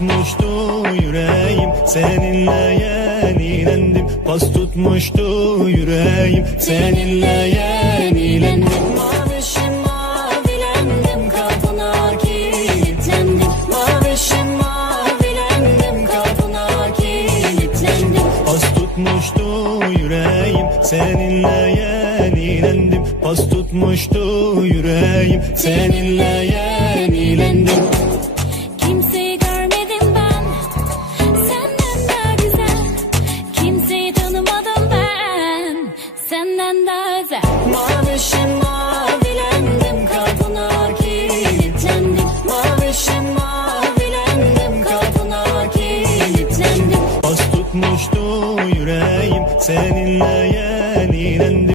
tutmuştu yüreğim seninle yenilendim. Pas tutmuştu yüreğim seninle yenilendim. Mavişim mavilendim kapına kilitlendim. Mavişim mavilendim kapına kilitlendim. Pas tutmuştu yüreğim Seninle yenilendim. Pas tutmuştu yüreğim Seninle yenilendim. Kimseyi görmedim ben Senden daha güzel. Kimseyi tanımadım ben Senden daha özel. Mavişim mavilendim kapına kilitlendim. Mavişim mavilendim kapına kilitlendim. Pas tutmuştu yüreğim Seninle yenilendim